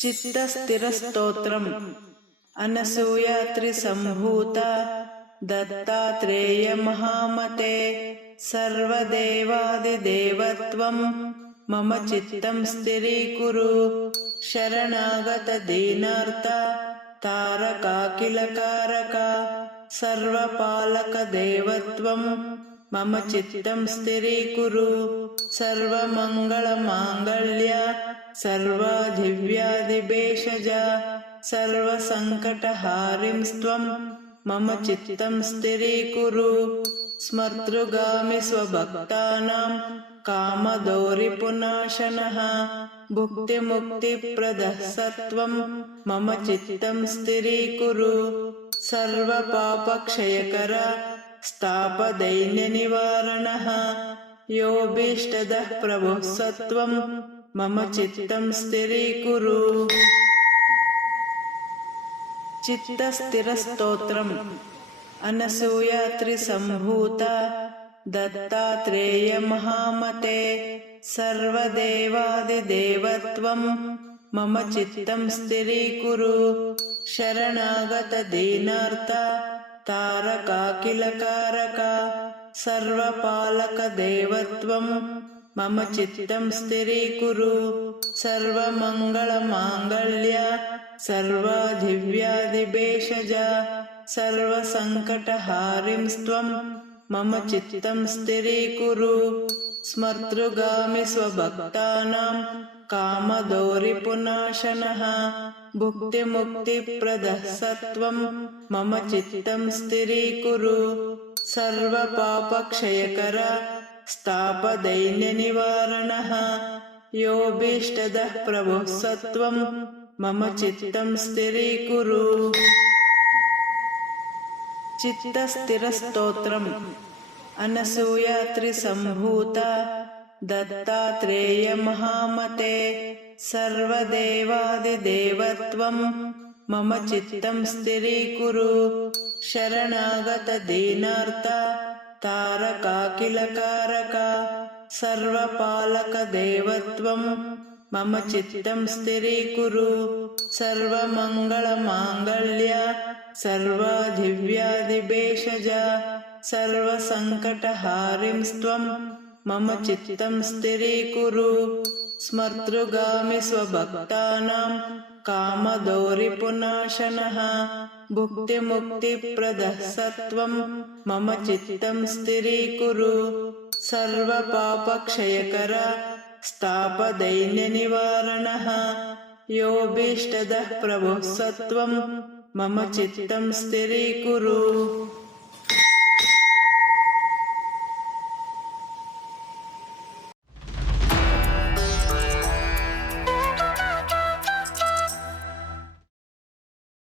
चित्तस्थिरस्तोत्रम् अनसूयात्रिसम्भूता दत्तात्रेय महामते सर्वदेवादिदेवत्वं मम चित्तं स्थिरीकुरु शरणागतदीनार्त तारकाखिलकारक सर्वपालकदेवत्वं मम चित्तं स्थिरीकुरु सर्वमङ्गलमाङ्गल्य सर्वाधिव्याधिभेषज सर्वसङ्कटहारिं त्वं मम चित्तं स्थिरीकुरु स्मर्तृगामि स्वभक्तानां कामदोरिपुनाशनः भुक्तिमुक्तिप्रदः सत्वं मम चित्तं स्थिरीकुरु सर्वपापक्षयकर स्थापदैन्यनिवारणः योऽभीष्टदः प्रभुः सत्वं मम चित्तं स्थिरीकुरु चित्तस्थिरस्तोत्रम् अनसूयात्रिसम्भूता दत्तात्रेय महामते सर्वदेवादिदेवत्वं मम चित्तं स्थिरीकुरु शरणागतदीनार्त तारकाखिलकारक सर्वपालकदेवत्वं मम चित्तं स्थिरीकुरु सर्वमङ्गलमाङ्गल्य सर्वाधिव्याधिभेषज सर्वसङ्कटहारिं त्वं मम चित्तं स्थिरीकुरु स्मर्तृगामि स्वभक्तानां कामदोरिपुनाशनः भुक्तिमुक्तिप्रदः सत्वं मम चित्तं स्थिरीकुरु सर्वपापक्षयकर स्थापदैन्यनिवारणः योऽभीष्टदः प्रभुः सत्वं मम चित्तं स्थिरीकुरु चित्तस्थिरस्तोत्रम् अनसूयात्रिसम्भूता दत्तात्रेय महामते सर्वदेवादिदेवत्वं मम चित्तं स्थिरीकुरु शरणागतदीनार्त तारकाखिलकारक सर्वपालकदेवत्वं मम चित्तं स्थिरीकुरु सर्वमङ्गलमाङ्गल्य सर्वाधिव्याधिभेषज सर्वसङ्कटहारिं त्वं मम चित्तं स्थिरीकुरु स्मर्तृगामि स्वभक्तानां कामदोरिपुनाशनः भुक्तिमुक्तिप्रदः सत्वं मम चित्तं स्थिरीकुरु सर्वपापक्षयकर स्थापदैन्यनिवारणः योऽभीष्टदः प्रभुः सत्वं मम चित्तं स्थिरीकुरु